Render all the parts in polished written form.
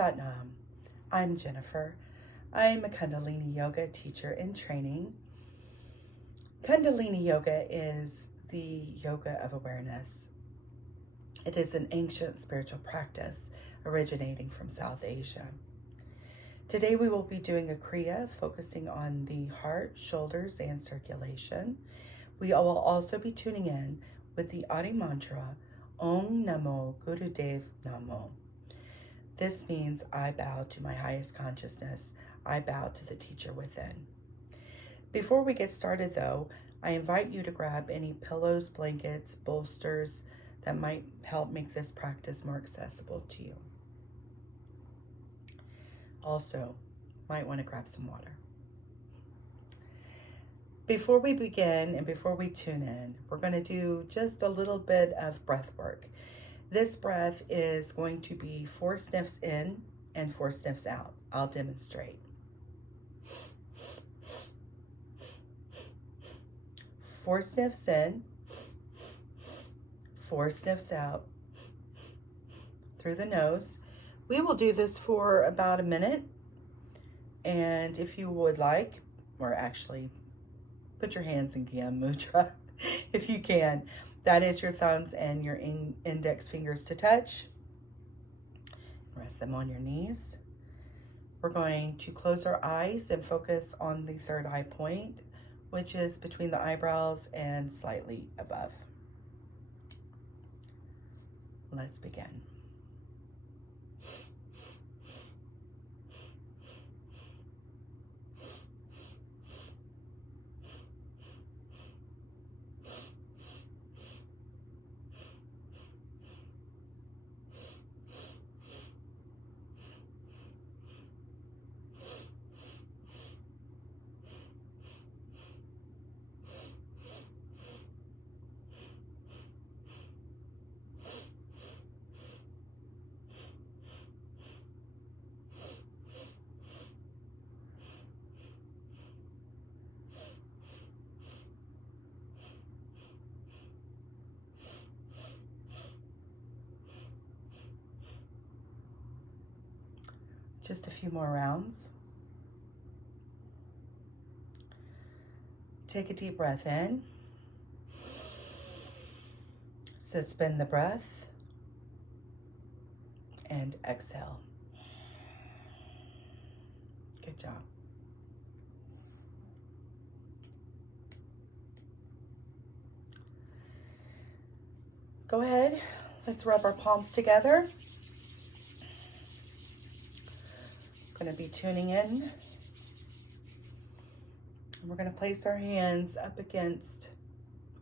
Satnam. I'm Jennifer. I'm a Kundalini Yoga teacher in training. Kundalini Yoga is the yoga of awareness. It is an ancient spiritual practice originating from South Asia. Today we will be doing a Kriya focusing on the heart, shoulders, and circulation. We will also be tuning in with the Adi mantra, Om Namo Gurudev Namo. This means I bow to my highest consciousness. I bow to the teacher within. Before we get started though, I invite you to grab any pillows, blankets, bolsters that might help make this practice more accessible to you. Also, might want to grab some water. Before we begin and before we tune in, we're going to do just a little bit of breath work. This breath is going to be 4 sniffs in and 4 sniffs out. I'll demonstrate. 4 sniffs in, 4 sniffs out through the nose. We will do this for about a minute. And if you would like, or actually put your hands in Gyan Mudra if you can. That is your thumbs and your index fingers to touch. Rest them on your knees. We're going to close our eyes and focus on the third eye point, which is between the eyebrows and slightly above. Let's begin. Just a few more rounds. Take a deep breath in. Suspend the breath. And exhale. Good job. Go ahead. Let's rub our palms together. Going to be tuning in. We're going to place our hands up against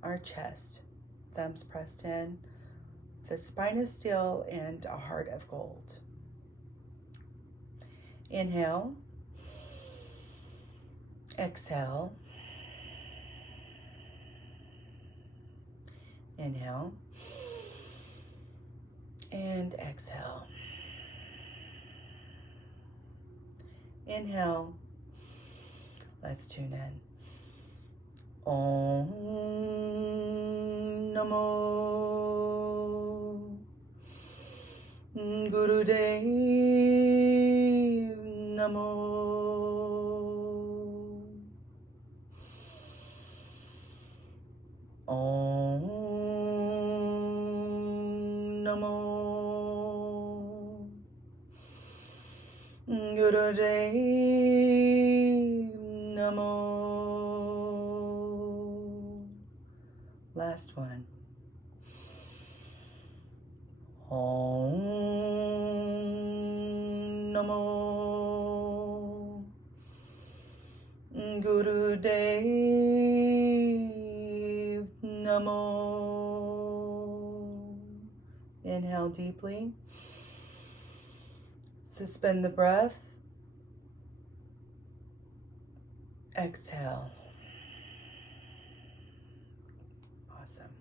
our chest, thumbs pressed in, the spine is still, and a heart of gold. Inhale. Exhale. Inhale. And exhale. Inhale. Let's tune in. Om Namo Gurudev Namo. Om Namo Gurudev Namo. Last one. Om Namo Gurudev Namo. Inhale deeply. Suspend the breath. Exhale. Awesome.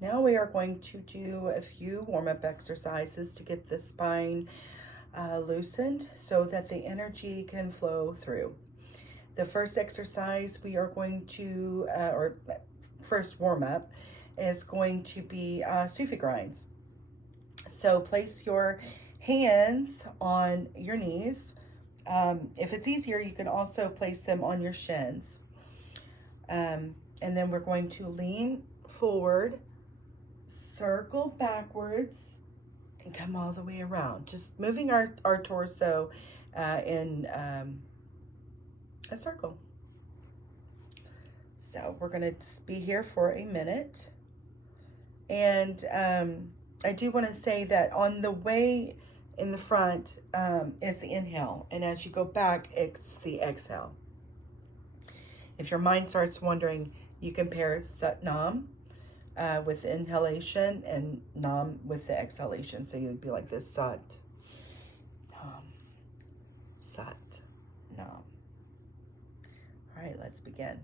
Now we are going to do a few warm-up exercises to get the spine loosened so that the energy can flow through. The first exercise we are going to, or first warm-up, is going to be Sufi grinds. So place your hands on your knees. If it's easier, you can also place them on your shins. And then we're going to lean forward, circle backwards, and come all the way around. Just moving our torso in a circle. So we're going to be here for a minute. And I do want to say that on the way in the front is the inhale. And as you go back, it's the exhale. If your mind starts wandering, you compare Sat Nam with inhalation and Nam with the exhalation. So you'd be like this: Sat Nam, Sat Nam. All right, let's begin.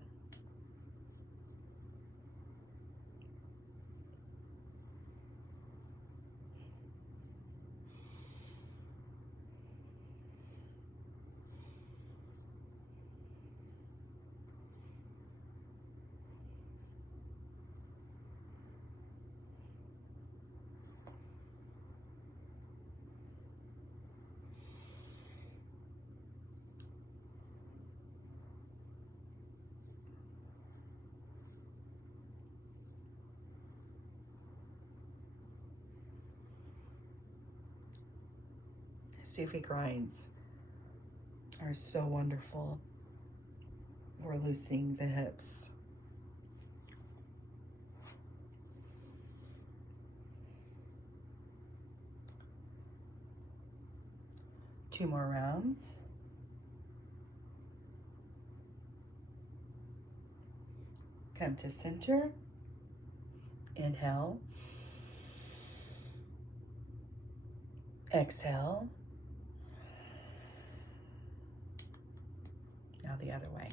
Sufi grinds are so wonderful for loosening the hips. Two more rounds. Come to center. Inhale. Exhale. Now the other way.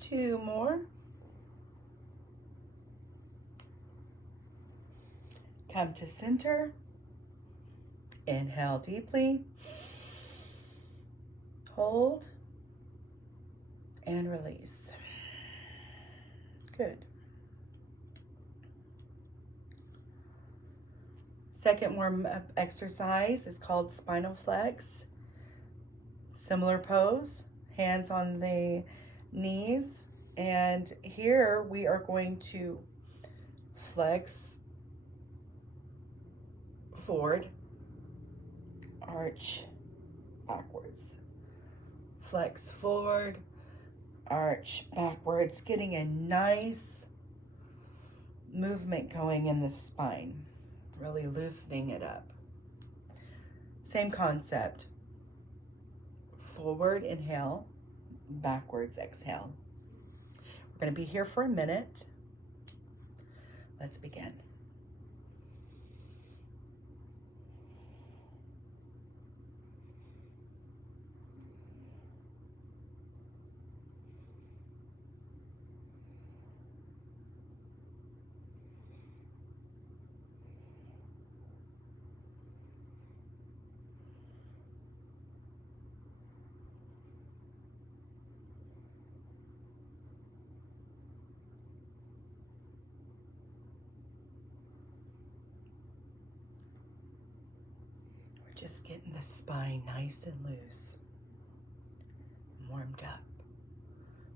Two more. Come to center. Inhale deeply. Hold. And release. Good. Second warm-up exercise is called spinal flex. Similar pose, hands on the knees. And here we are going to flex forward, arch backwards. Flex forward, arch backwards, getting a nice movement going in the spine, really loosening it up. Same concept. Forward, inhale, backwards, exhale. We're going to be here for a minute. Let's begin. Just getting the spine nice and loose, warmed up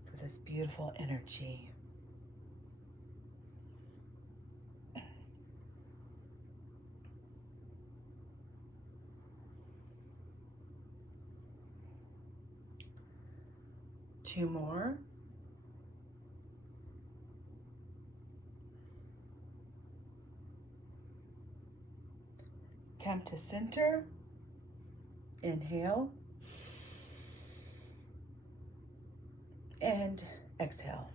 for this beautiful energy. Two more. Come to center. Inhale. And exhale.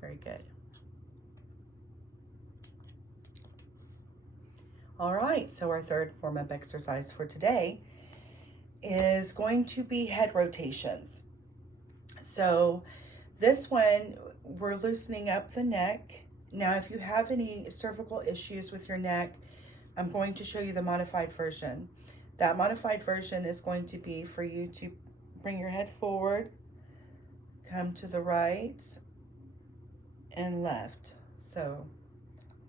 Very good. All right, so our third warm-up exercise for today is going to be head rotations. So this one, we're loosening up the neck. Now, if you have any cervical issues with your neck, I'm going to show you the modified version. That modified version is going to be for you to bring your head forward, come to the right and left. So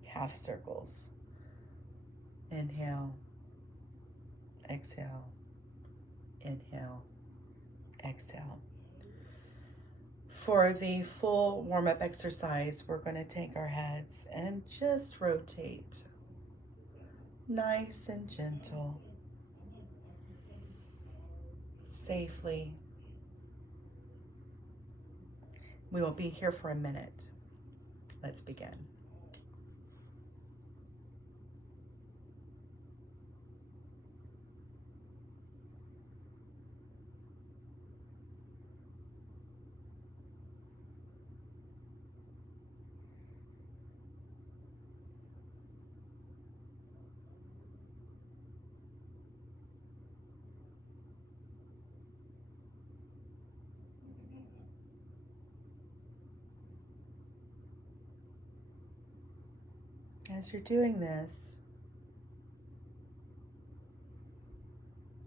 half circles. Inhale, exhale, inhale, exhale. For the full warm-up exercise, we're going to take our heads and just rotate. Nice and gentle. Safely. We will be here for a minute. Let's begin. As you're doing this,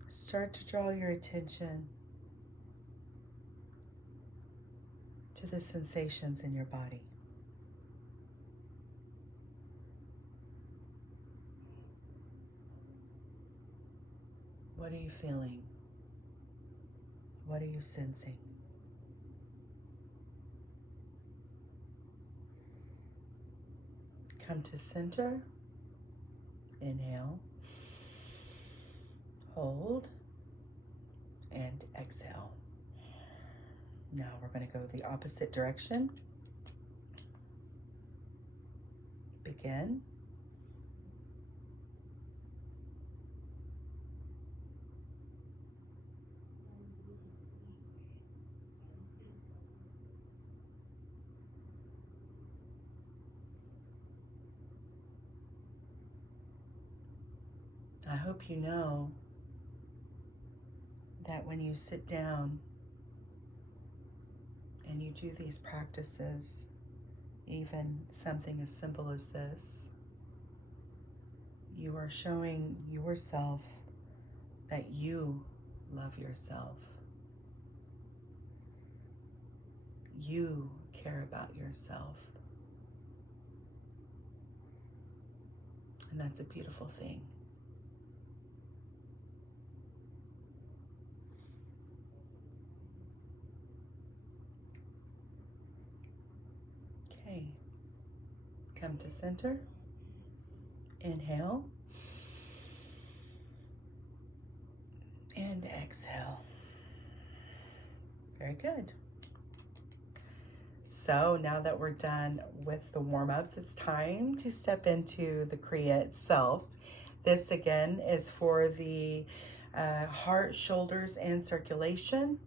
start to draw your attention to the sensations in your body. What are you feeling? What are you sensing? Come to center. Inhale. Hold. And exhale. Now we're going to go the opposite direction. Begin. I hope you know that when you sit down and you do these practices, even something as simple as this, you are showing yourself that you love yourself. You care about yourself. And that's a beautiful thing. Okay, come to center. Inhale. And exhale. Very good. So now that we're done with the warm-ups, it's time to step into the Kriya itself. This again is for the heart, shoulders, and circulation.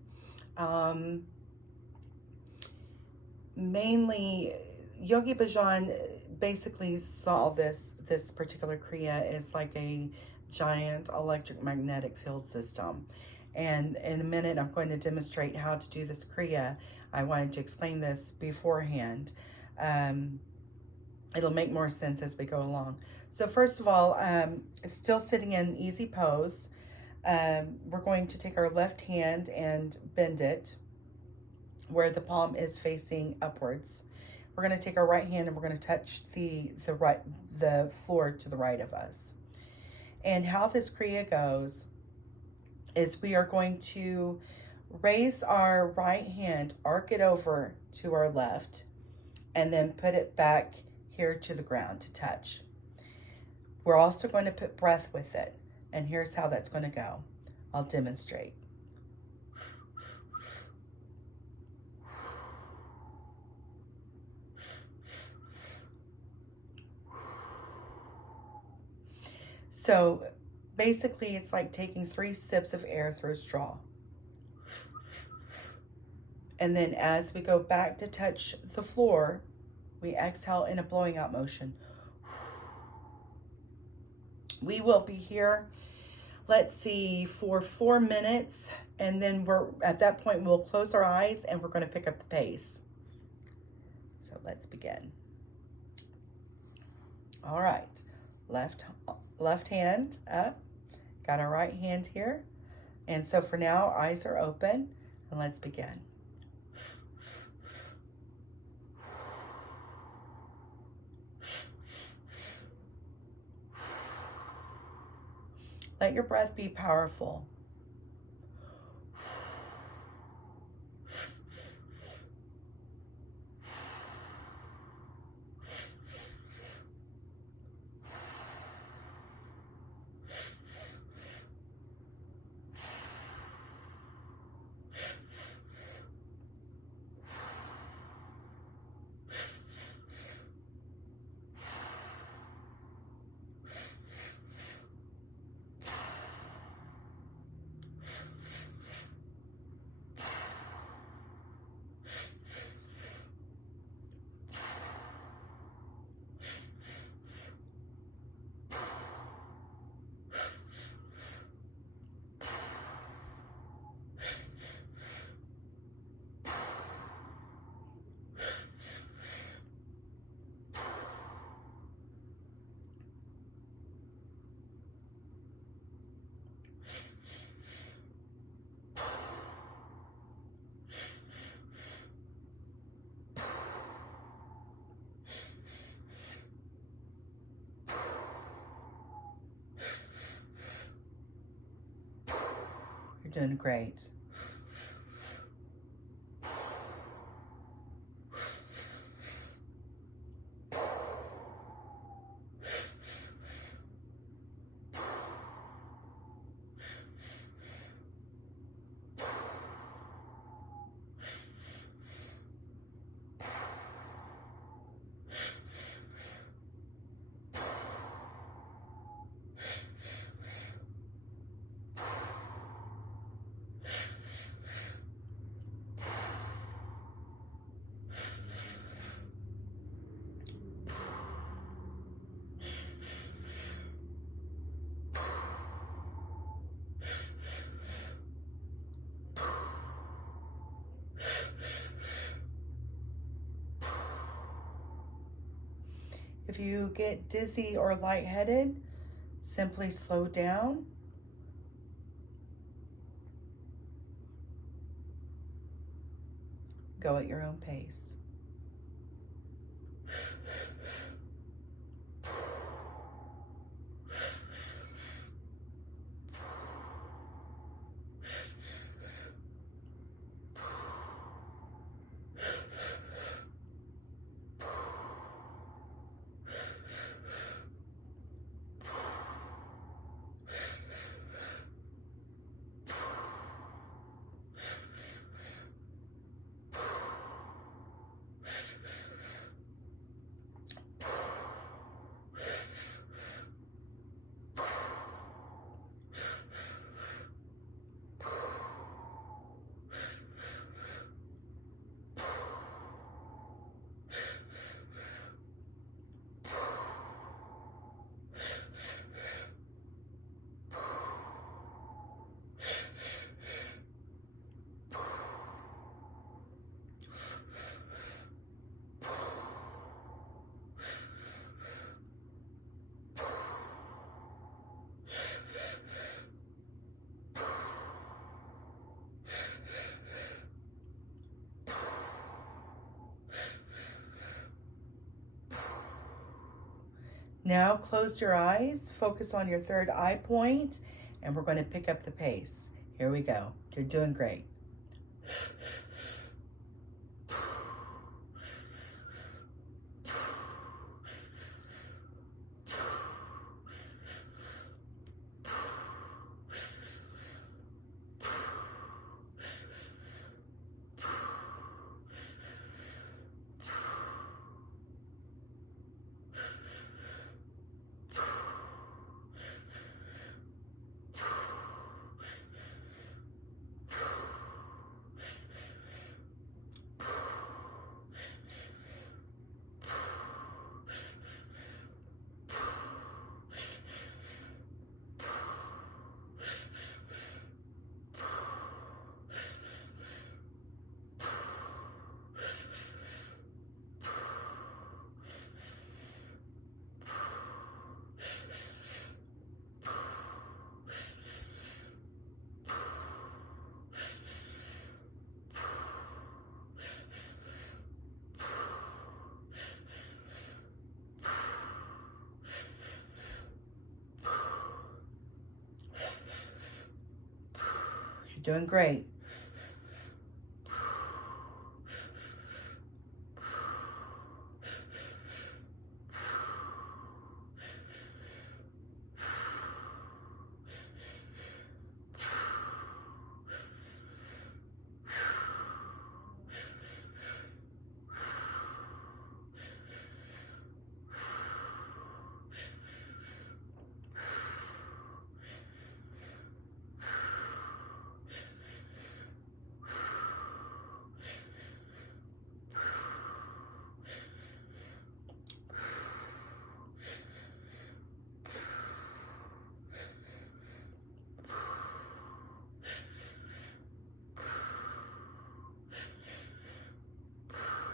Mainly, Yogi Bhajan basically saw this particular Kriya as like a giant electromagnetic field system. And in a minute, I'm going to demonstrate how to do this Kriya. I wanted to explain this beforehand. It'll make more sense as we go along. So first of all, still sitting in easy pose, we're going to take our left hand and bend it where the palm is facing upwards. We're going to take our right hand and we're going to touch the floor to the right of us. And how this Kriya goes is we are going to raise our right hand, arc it over to our left, and then put it back here to the ground to touch. We're also going to put breath with it, and here's how that's going to go. I'll demonstrate. So basically, it's like taking 3 sips of air through a straw. And then as we go back to touch the floor, we exhale in a blowing out motion. We will be here, let's see, for 4 minutes. And then at that point, we'll close our eyes and we're going to pick up the pace. So let's begin. All right. Left hand up. Got our right hand here. And so for now, our eyes are open. And let's begin. Let your breath be powerful. You're doing great. If you get dizzy or lightheaded, simply slow down. Go at your own pace. Now close your eyes, focus on your third eye point, and we're going to pick up the pace. Here we go. You're doing great. You're doing great.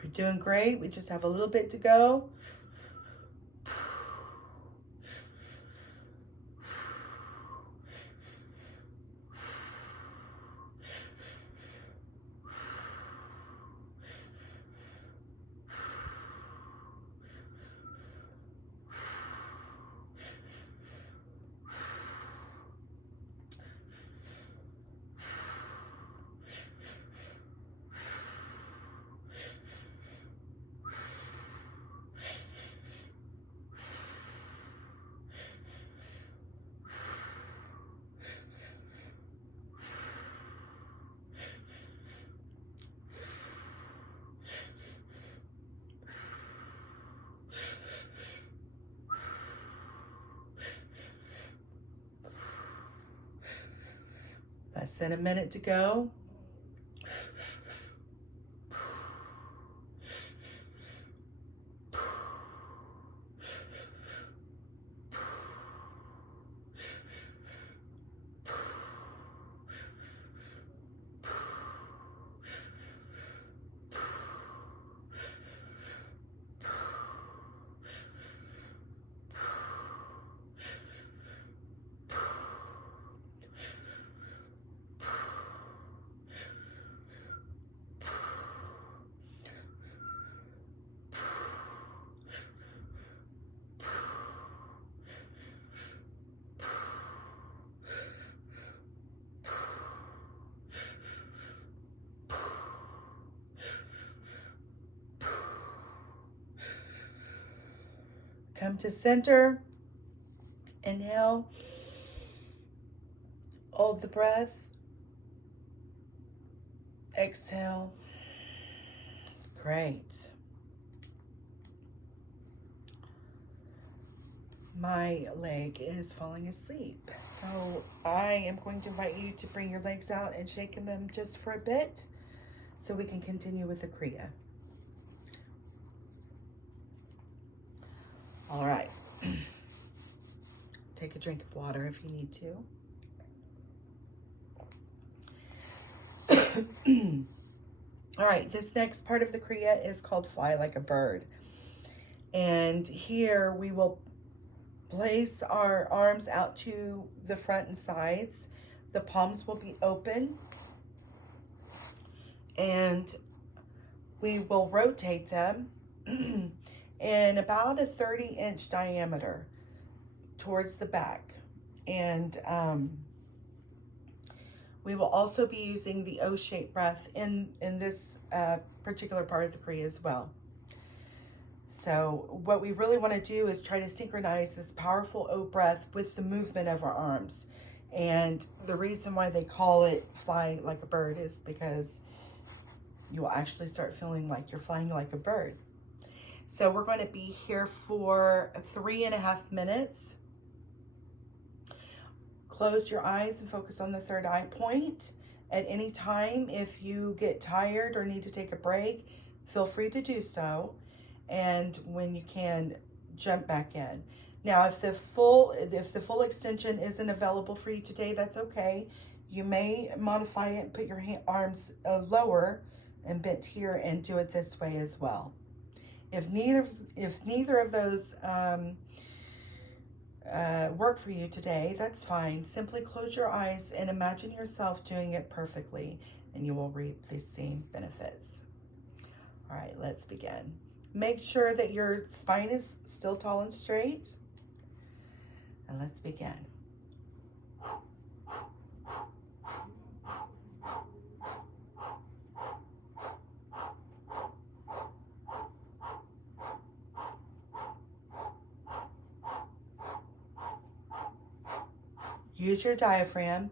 You're doing great. We just have a little bit to go. Less than a minute to go. Come to center. Inhale. Hold the breath. Exhale. Great. My leg is falling asleep. So I am going to invite you to bring your legs out and shake them just for a bit so we can continue with the Kriya. All right. Take a drink of water if you need to. All right, this next part of the Kriya is called Fly Like a Bird. And here we will place our arms out to the front and sides. The palms will be open. And we will rotate them in about a 30-inch diameter towards the back. And we will also be using the O-shaped breath in this particular part of the Kriya as well. So what we really want to do is try to synchronize this powerful O breath with the movement of our arms. And the reason why they call it Fly Like a Bird is because you will actually start feeling like you're flying like a bird. So we're going to be here for 3.5 minutes. Close your eyes and focus on the third eye point. At any time, if you get tired or need to take a break, feel free to do so. And when you can, jump back in. Now, if the full extension isn't available for you today, that's okay. You may modify it and put your arms lower and bent here and do it this way as well. If neither of those work for you today, that's fine. Simply close your eyes and imagine yourself doing it perfectly, and you will reap the same benefits. All right, let's begin. Make sure that your spine is still tall and straight. And let's begin. Use your diaphragm.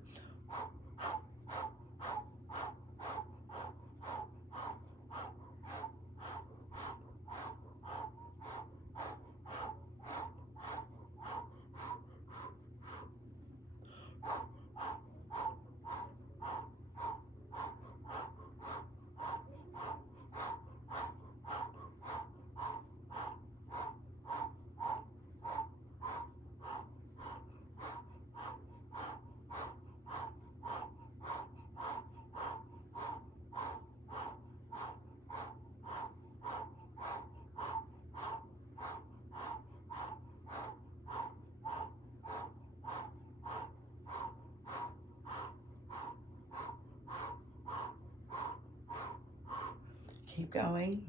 Keep going.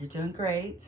You're doing great.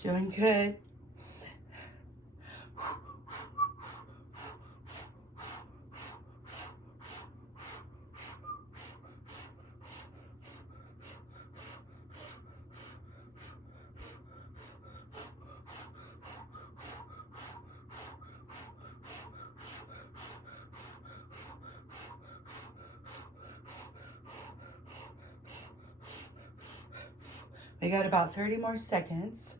Doing good. We got about 30 more seconds.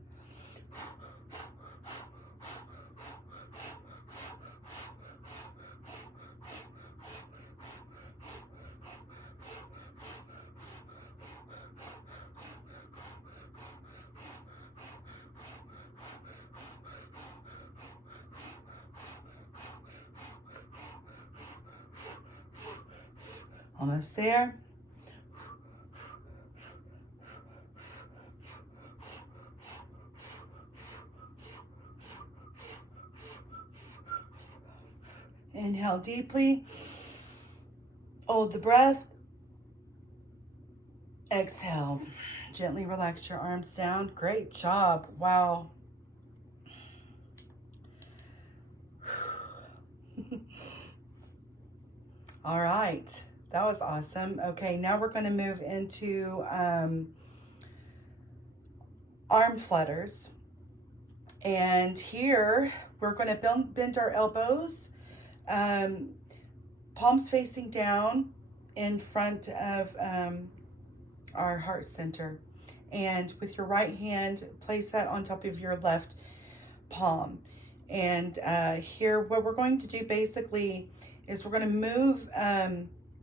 Almost there. Inhale deeply. Hold the breath. Exhale. Gently relax your arms down. Great job. Wow. All right. That was awesome. Okay, now we're going to move into arm flutters. And here we're going to bend our elbows, palms facing down in front of our heart center. And with your right hand, place that on top of your left palm. And here, what we're going to do basically is we're going to move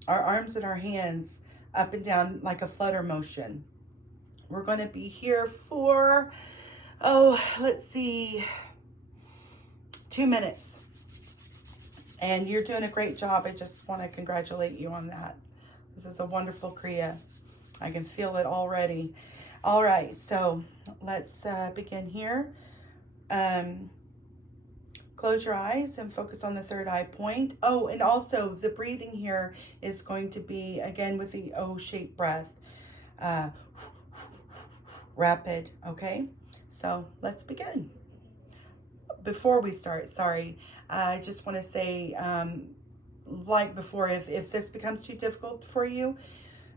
our arms and our hands up and down like a flutter motion. We're going to be here for, let's see, 2 minutes. And you're doing a great job. I just want to congratulate you on that. This is a wonderful Kriya. I can feel it already. All right, so let's begin here. Close your eyes and focus on the third eye point. Oh, and also the breathing here is going to be, again, with the O-shaped breath. Rapid, okay? So let's begin. Before we start, I just want to say, like before, if this becomes too difficult for you,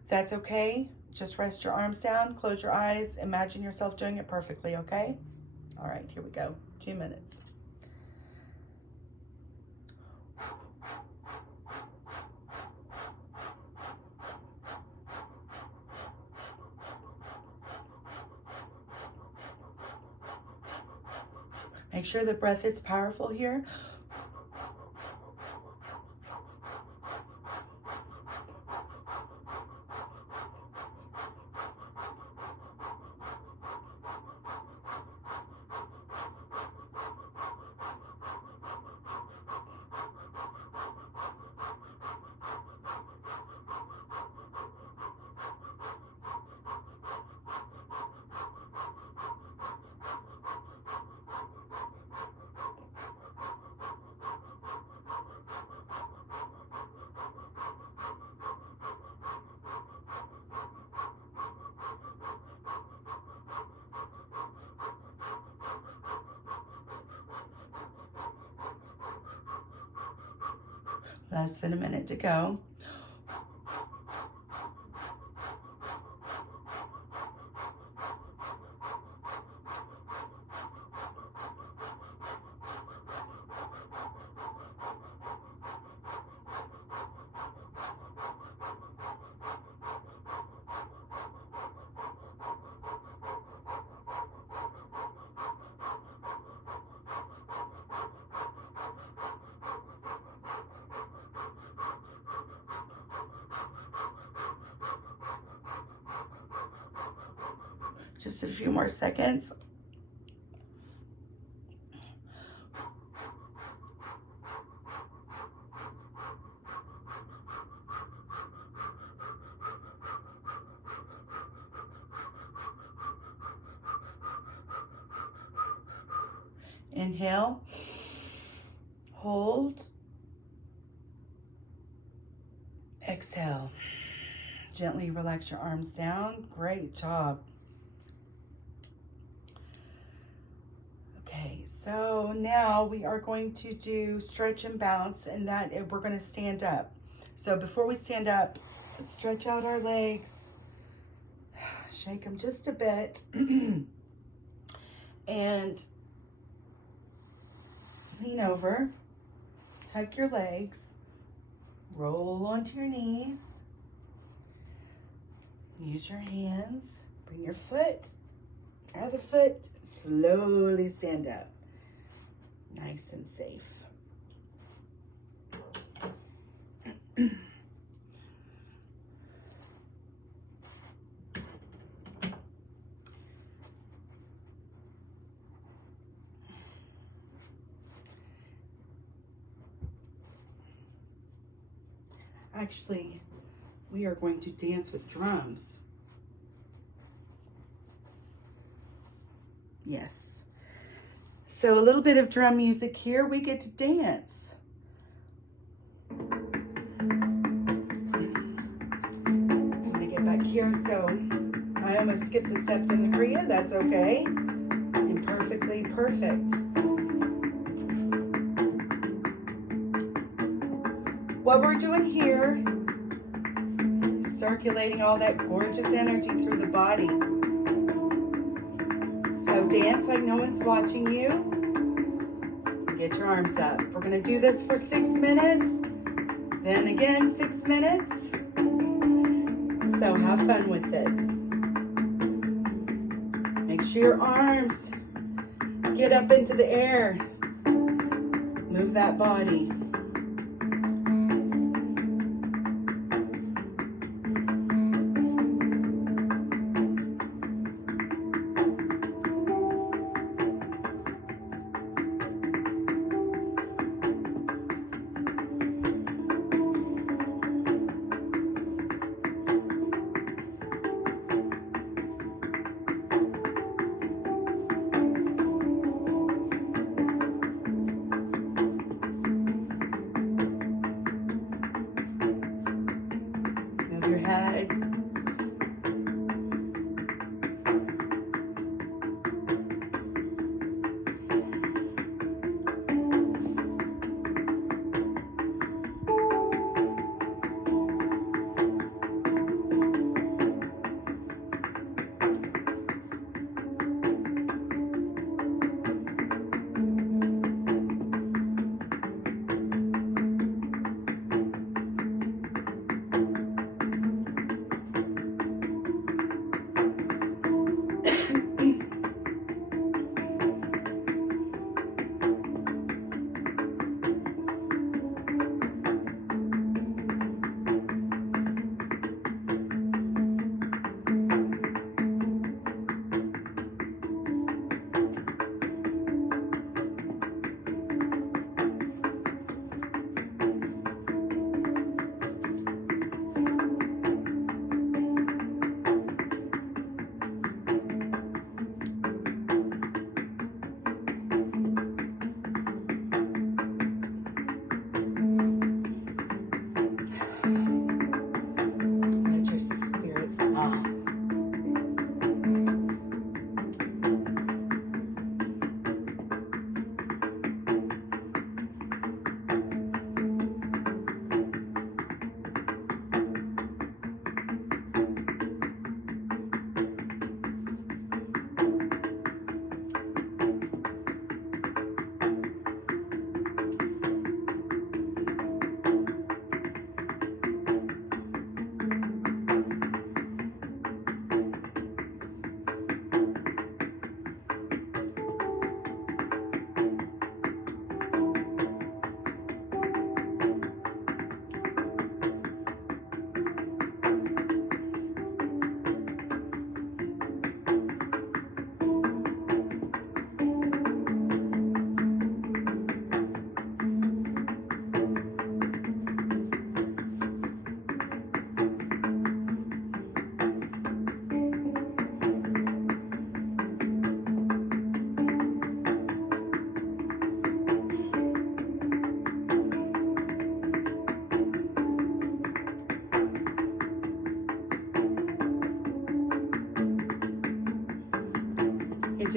that's okay. Just rest your arms down, close your eyes, imagine yourself doing it perfectly, okay? All right, here we go. 2 minutes. Make sure the breath is powerful here. Less than a minute to go. Just a few more seconds. Inhale, hold, exhale. Gently relax your arms down. Great job. Okay, so now we are going to do stretch and bounce, and that we're going to stand up. So before we stand up, let's stretch out our legs, shake them just a bit, and lean over, tuck your legs, roll onto your knees, use your hands, bring your other foot, slowly stand up, nice and safe. Actually, we are going to dance with drums. Yes. So a little bit of drum music here. We get to dance. I'm going to get back here. So I almost skipped the step in the Kriya. That's okay. And perfectly perfect. What we're doing here is circulating all that gorgeous energy through the body. So dance like no one's watching you. Get your arms up. We're going to do this for 6 minutes. Then again, 6 minutes. So have fun with it. Make sure your arms get up into the air. Move that body.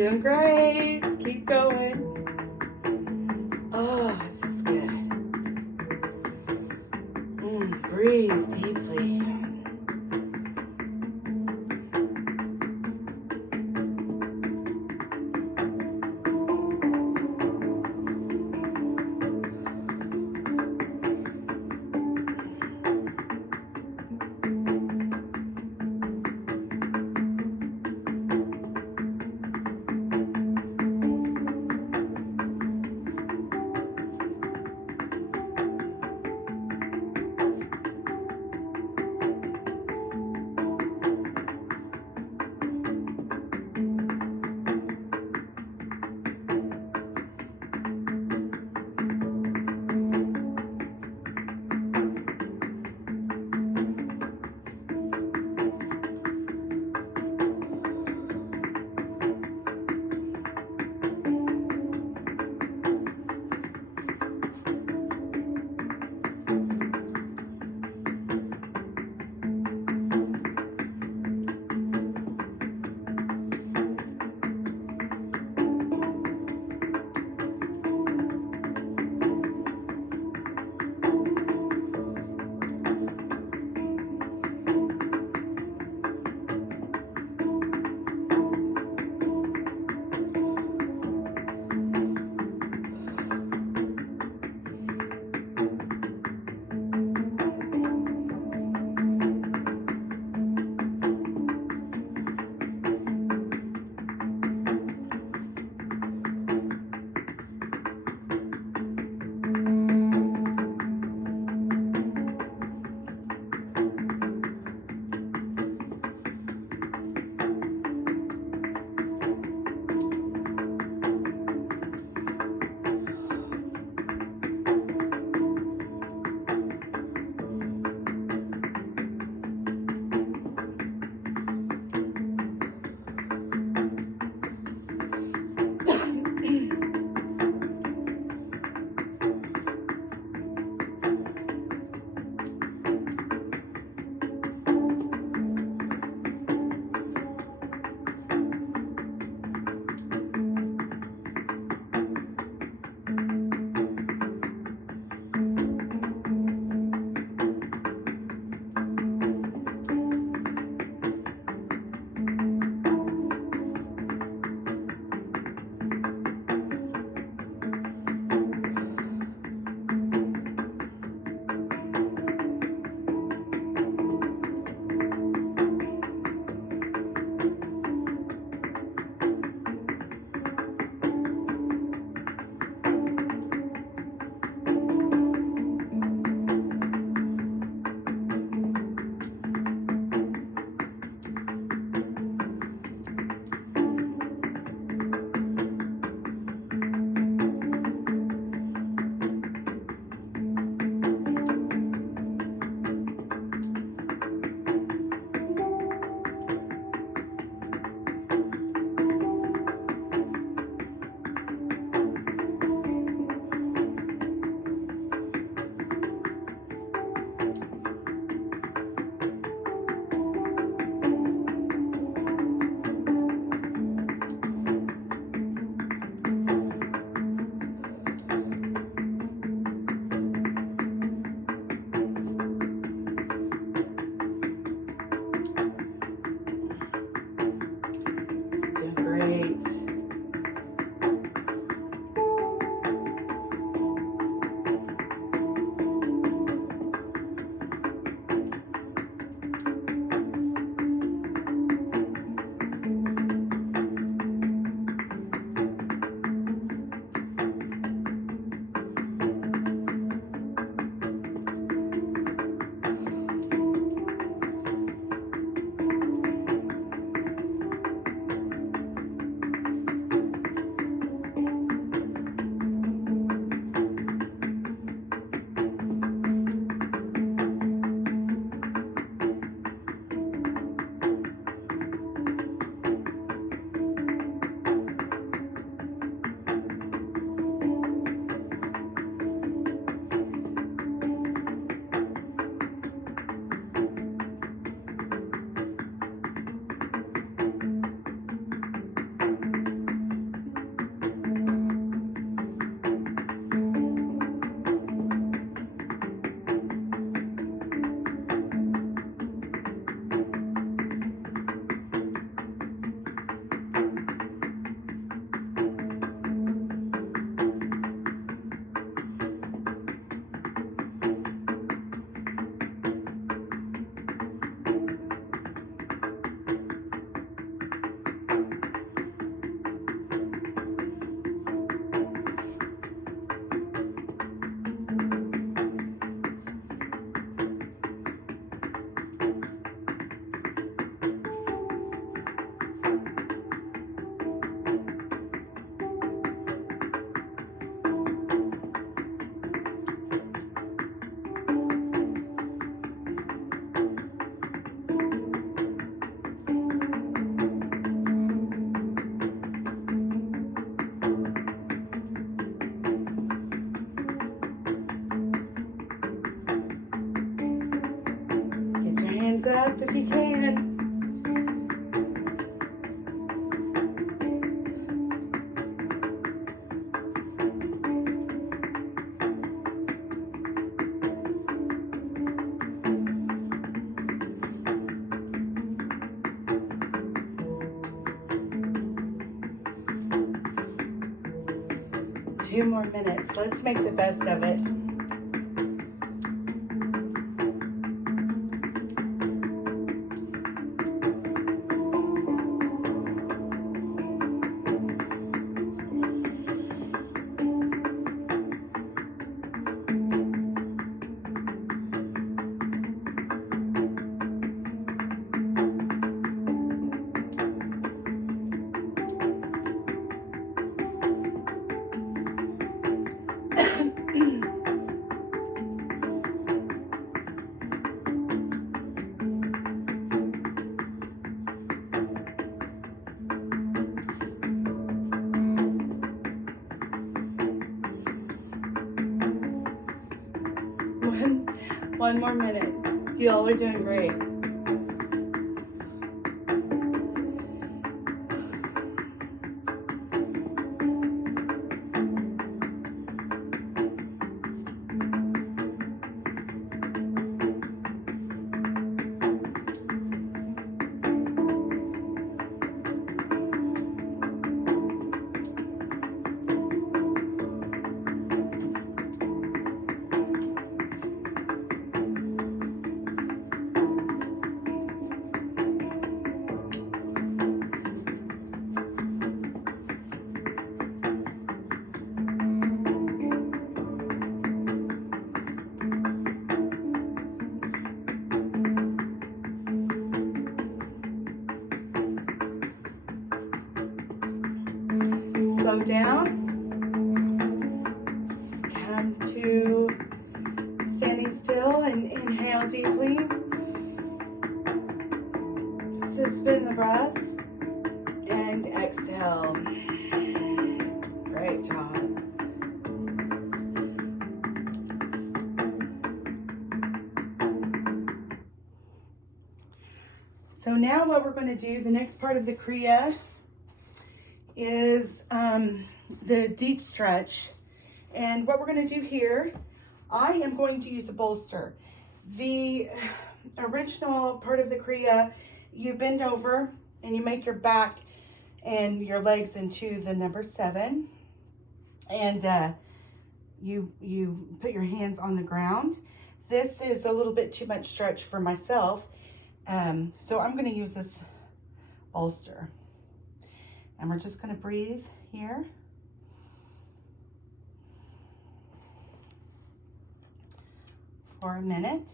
Doing great. Keep going. Oh, it feels good. Breathe deeply. up if you can. Two more minutes. Let's make the best of it. One more minute. Y'all are doing great. Slow down. Come to standing still and inhale deeply. Suspend the breath and exhale. Great job. So now what we're going to do, the next part of the Kriya is the deep stretch. And what we're going to do here, I am going to use a bolster. The original part of the Kriya, you bend over and you make your back and your legs into the number 7. And you put your hands on the ground. This is a little bit too much stretch for myself. So I'm going to use this bolster. And we're just going to breathe here. For a minute.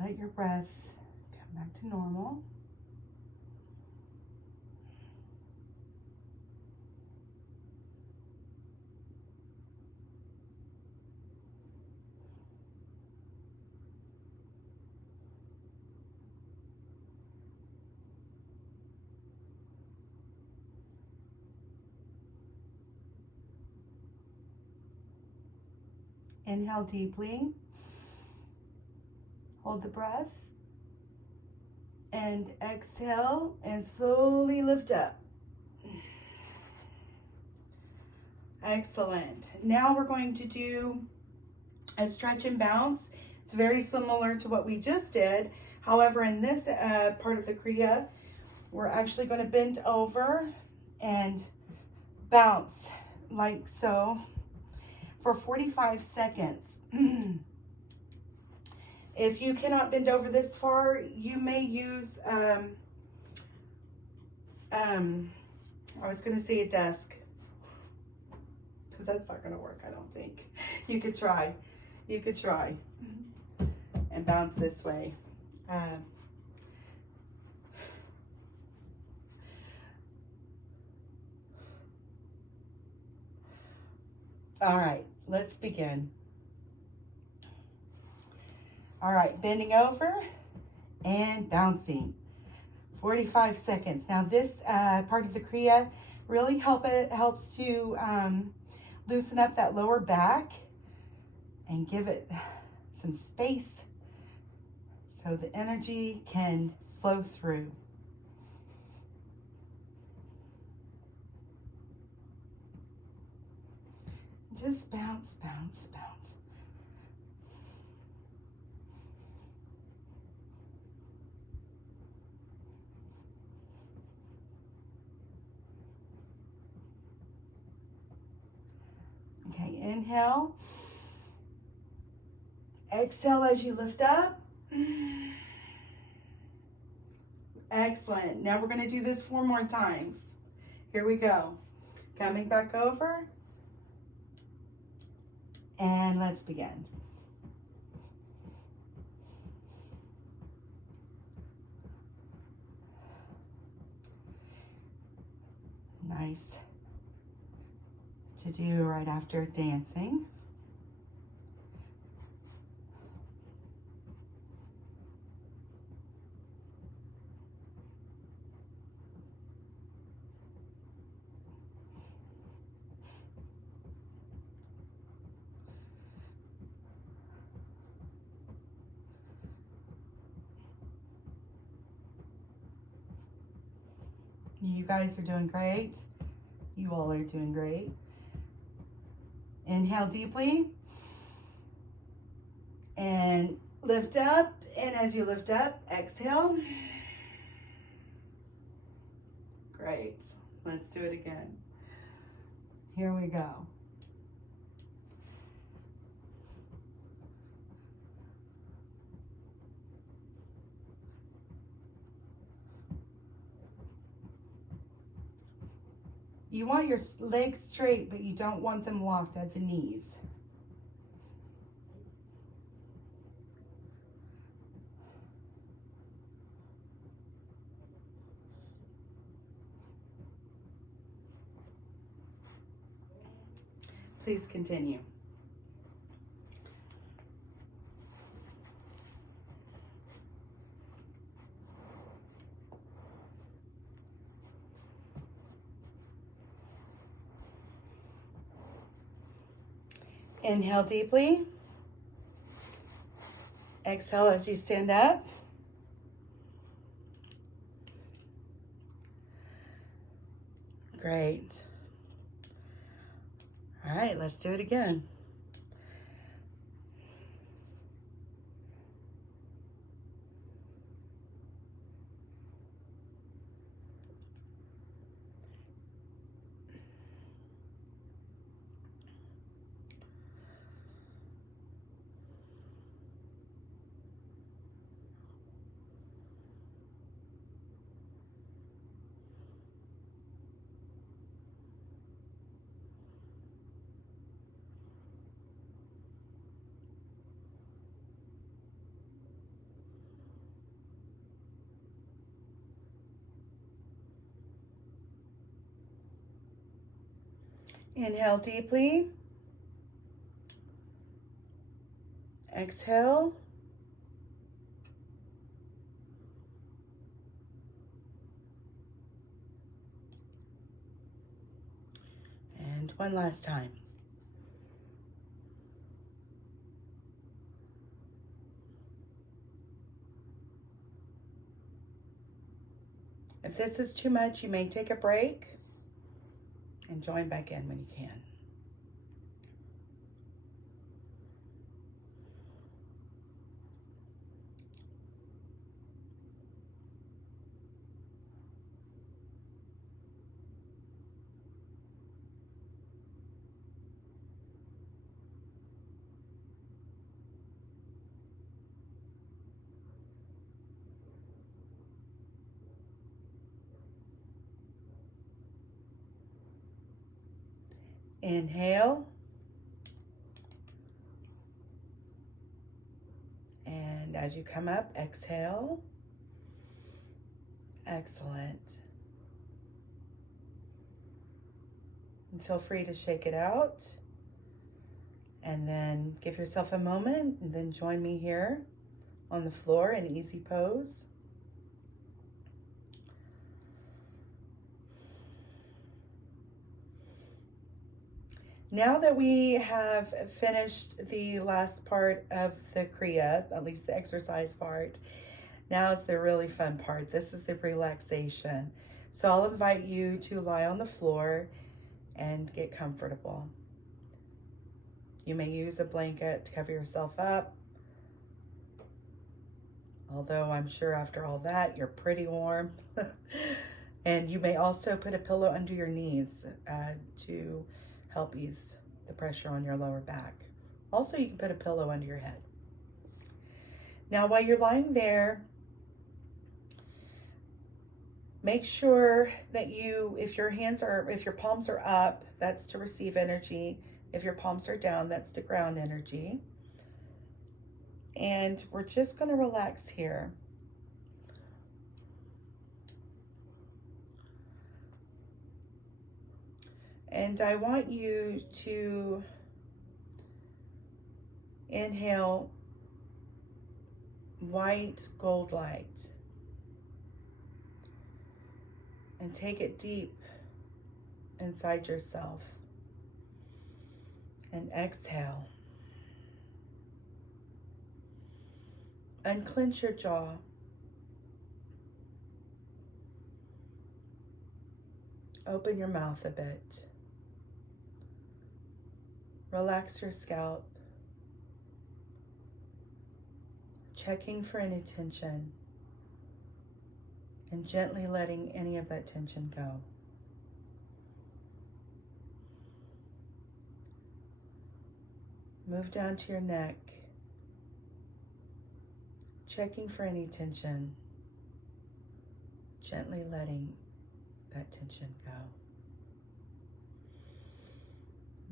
Let your breath come back to normal. Inhale deeply. Hold the breath. And exhale and slowly lift up. Excellent. Now we're going to do a stretch and bounce. It's very similar to what we just did. However, in this part of the Kriya, we're actually going to bend over and bounce like so for 45 seconds. If you cannot bend over this far, you may use, I was going to say a desk, but that's not going to work, I don't think. You could try and bounce this way. All right, let's begin. All right, bending over and bouncing. 45 seconds. Now this part of the Kriya really helps to loosen up that lower back and give it some space so the energy can flow through. Just bounce, bounce, bounce. Okay, inhale. Exhale as you lift up. Excellent. Now we're going to do this 4 more times. Here we go. Coming back over. And let's begin. Nice to do right after dancing. You guys are doing great. You all are doing great. Inhale deeply and lift up. And as you lift up, exhale. Great. Let's do it again. Here we go. You want your legs straight, but you don't want them locked at the knees. Please continue. Inhale deeply. Exhale as you stand up. Great. All right, let's do it again. Inhale deeply. Exhale. And one last time. If this is too much, you may take a break and join back in when you can. Inhale and as you come up, exhale. Excellent. And feel free to shake it out. And then give yourself a moment and then join me here on the floor in easy pose. Now that we have finished the last part of the Kriya, at least the exercise part, now is the really fun part. This is the relaxation. So I'll invite you to lie on the floor and get comfortable. You may use a blanket to cover yourself up, although I'm sure after all that, you're pretty warm. And you may also put a pillow under your knees to help ease the pressure on your lower back. Also, you can put a pillow under your head. Now, while you're lying there, make sure that if your palms are up, that's to receive energy. If your palms are down, that's to ground energy. And we're just going to relax here. And I want you to inhale white gold light and take it deep inside yourself. And exhale. Unclench your jaw. Open your mouth a bit. Relax your scalp. Checking for any tension and gently letting any of that tension go. Move down to your neck, checking for any tension, gently letting that tension go.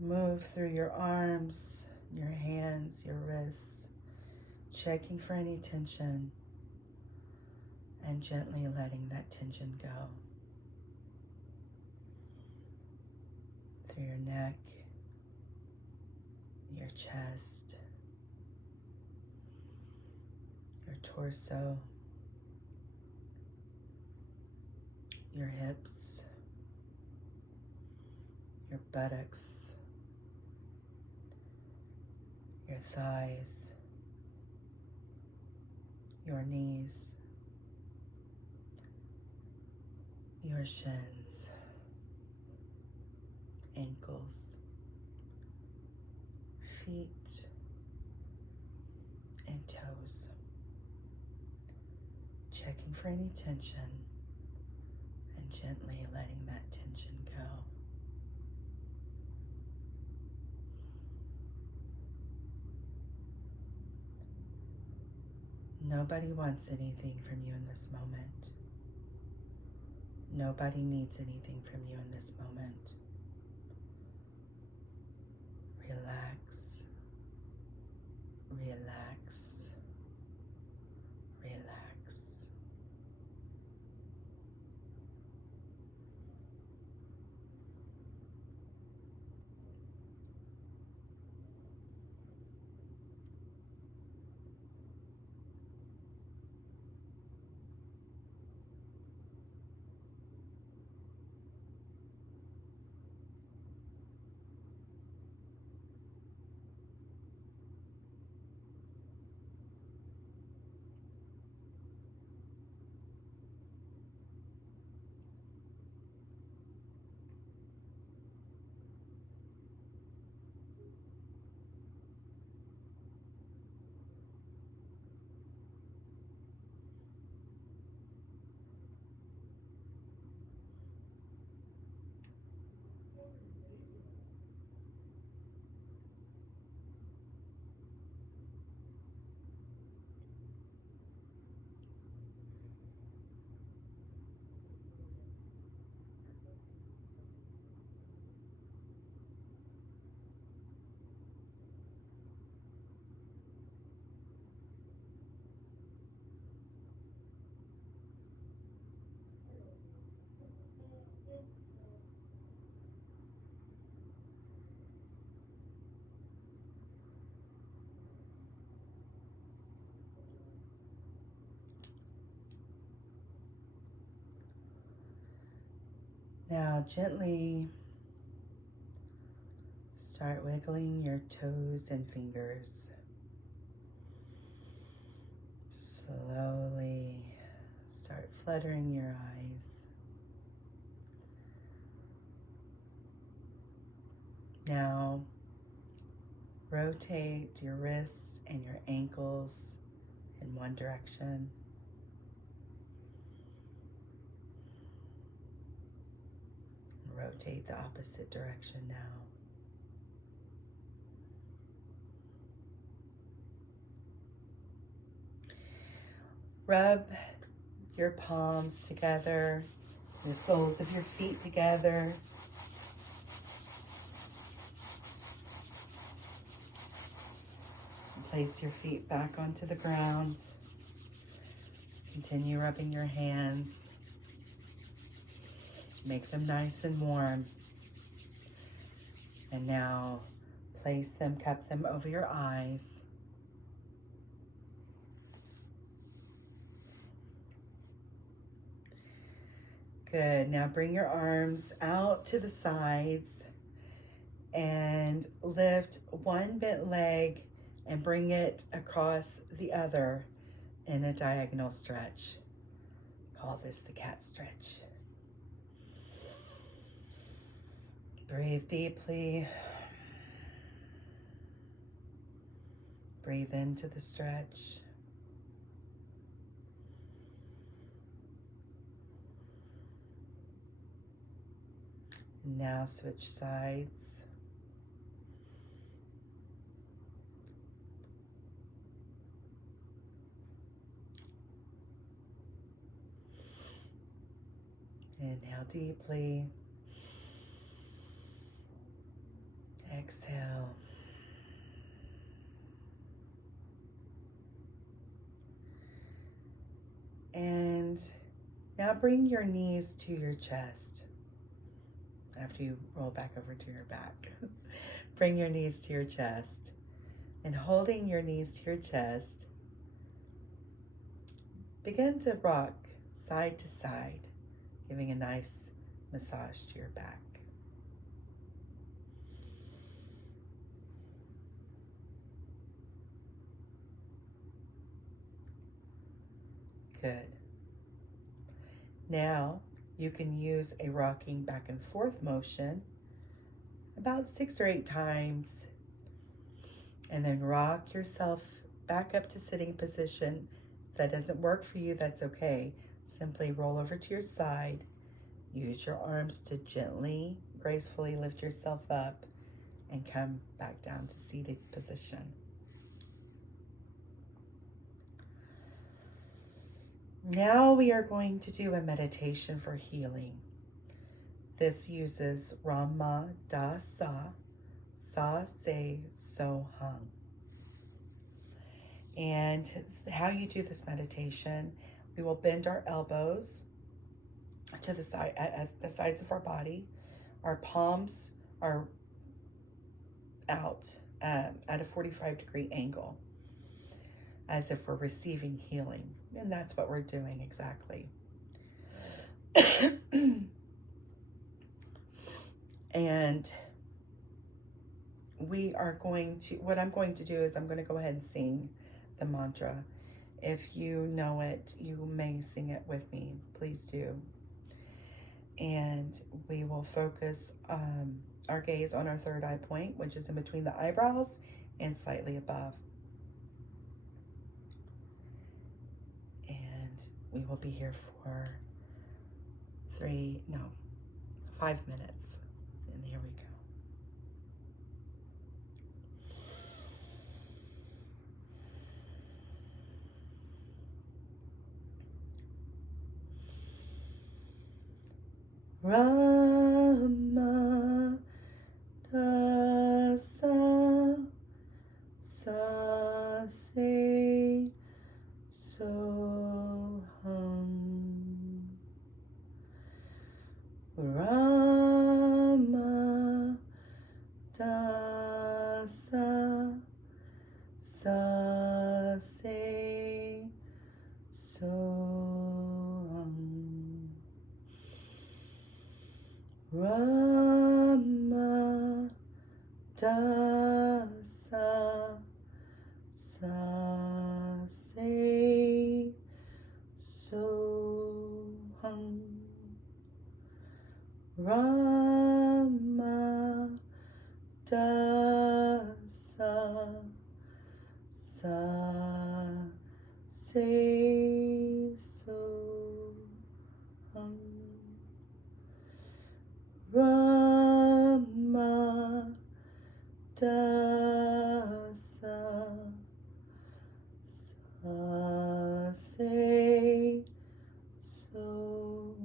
Move through your arms, your hands, your wrists, checking for any tension and gently letting that tension go. Through your neck, your chest, your torso, your hips, your buttocks, your thighs, your knees, your shins, ankles, feet, and toes. Checking for any tension and gently letting that tension go. Nobody wants anything from you in this moment. Nobody needs anything from you in this moment. Relax, relax, relax. Now gently start wiggling your toes and fingers. Slowly start fluttering your eyes. Now rotate your wrists and your ankles in one direction. Rotate the opposite direction now. Rub your palms together, the soles of your feet together. Place your feet back onto the ground. Continue rubbing your hands. Make them nice and warm. And now place them, cup them over your eyes. Good. Now bring your arms out to the sides and lift one bent leg and bring it across the other in a diagonal stretch. Call this the cat stretch. Breathe deeply. Breathe into the stretch. Now switch sides. Inhale deeply. Exhale. And now bring your knees to your chest. After you roll back over to your back, bring your knees to your chest. And holding your knees to your chest, begin to rock side to side, giving a nice massage to your back. Good. Now you can use a rocking back and forth motion about 6 or 8 times, and then rock yourself back up to sitting position. If that doesn't work for you, that's okay. Simply roll over to your side. Use your arms to gently, gracefully lift yourself up and come back down to seated position. Now we are going to do a meditation for healing. This uses Rama Da Sa Se So Hung. And how you do this meditation, we will bend our elbows to the side, at the sides of our body. Our palms are out at a 45-degree angle, as if we're receiving healing. And that's what we're doing exactly. And what I'm going to do is I'm going to go ahead and sing the mantra. If you know it, you may sing it with me. Please do. And we will focus our gaze on our third eye point, which is in between the eyebrows and slightly above. We will be here for 5 minutes. And here we go. Rama Dasa Sa Se So Hum. Rama Dasa Sa Se So Hum. Dasa Sa Se Soham Rama Dasa Sa Se Soham Rama Dasa Sa Se Soham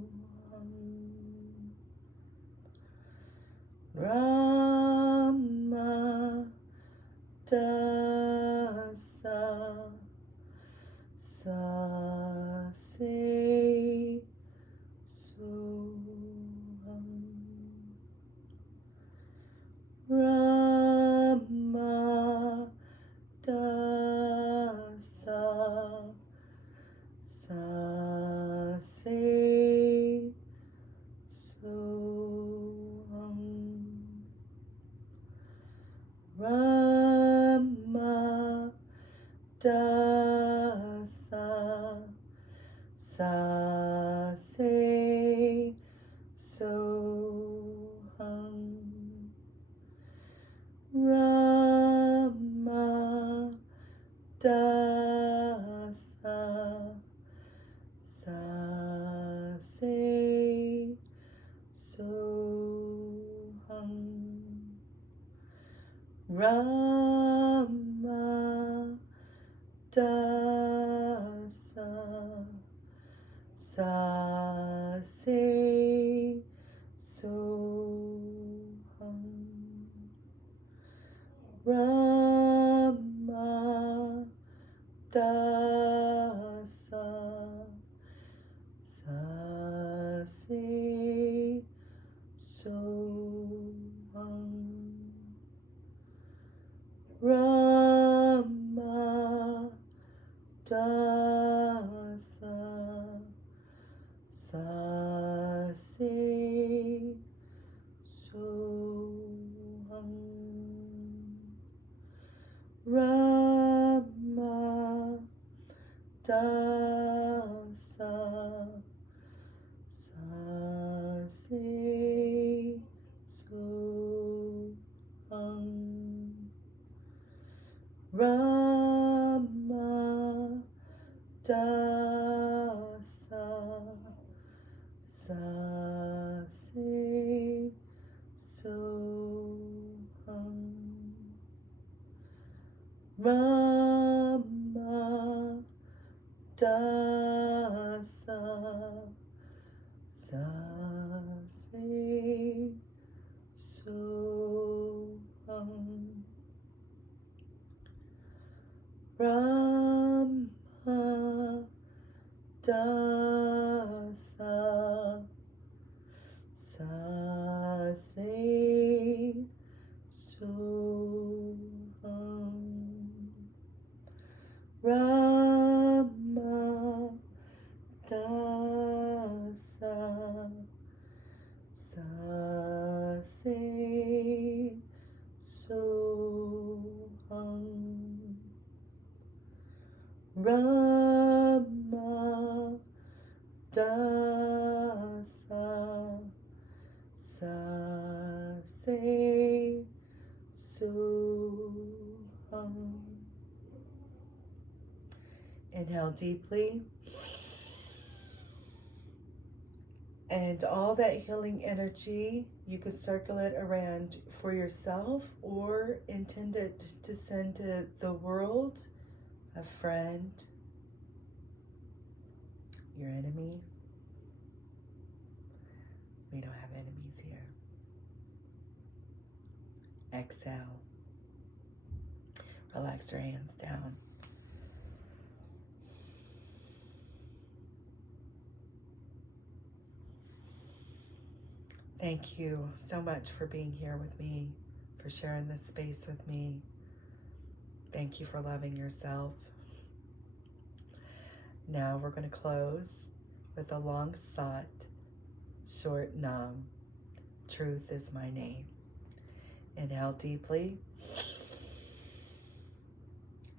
Rama Dasa Sa Se Soham Rama Dasa Sa Se Soham Rama Dasa Sa Se Soham Rama Dasa Sa Se Soham Rama Dasa Sa Se Soham Rama Dasa Sa Se Soham Rama Dasa Sa Se Soham Rama Dasa Sa Se Soham Rama Dasa Sa Se Soham Rama Dasa Sa Se Soham Rama Dasa Sa Se Soham Rama Dasa Sa Se Soham Rama Dasa Sa Se Soham. Inhale deeply. And all that healing energy, you could circle it around for yourself or intend it to send to the world, a friend, your enemy. We don't have enemies here. Exhale. Relax your hands down. Thank you so much for being here with me, for sharing this space with me. Thank you for loving yourself. Now we're going to close with a long Sat, short Nam. Truth is my name. Inhale deeply.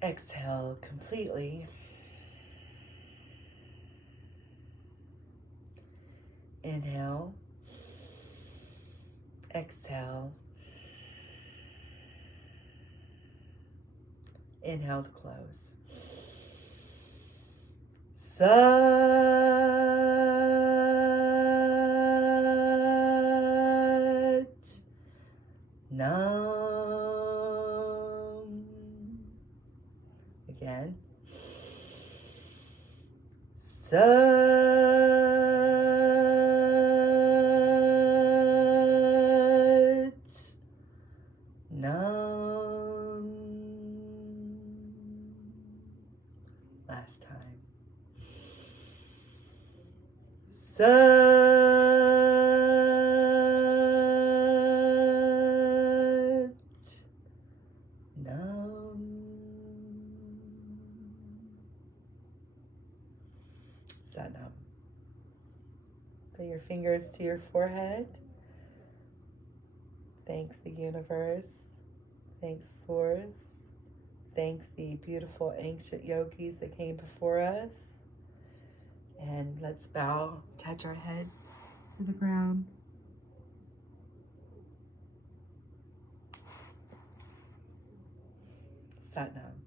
Exhale completely. Inhale. Exhale. Inhale to close. Sat Nam. Again. Sat Nam. Last time. Sat Nam. Sat Nam. Put your fingers to your forehead. Thank the universe. Thank Source. Thank the beautiful ancient yogis that came before us. And let's bow, touch our head to the ground. Sat Nam.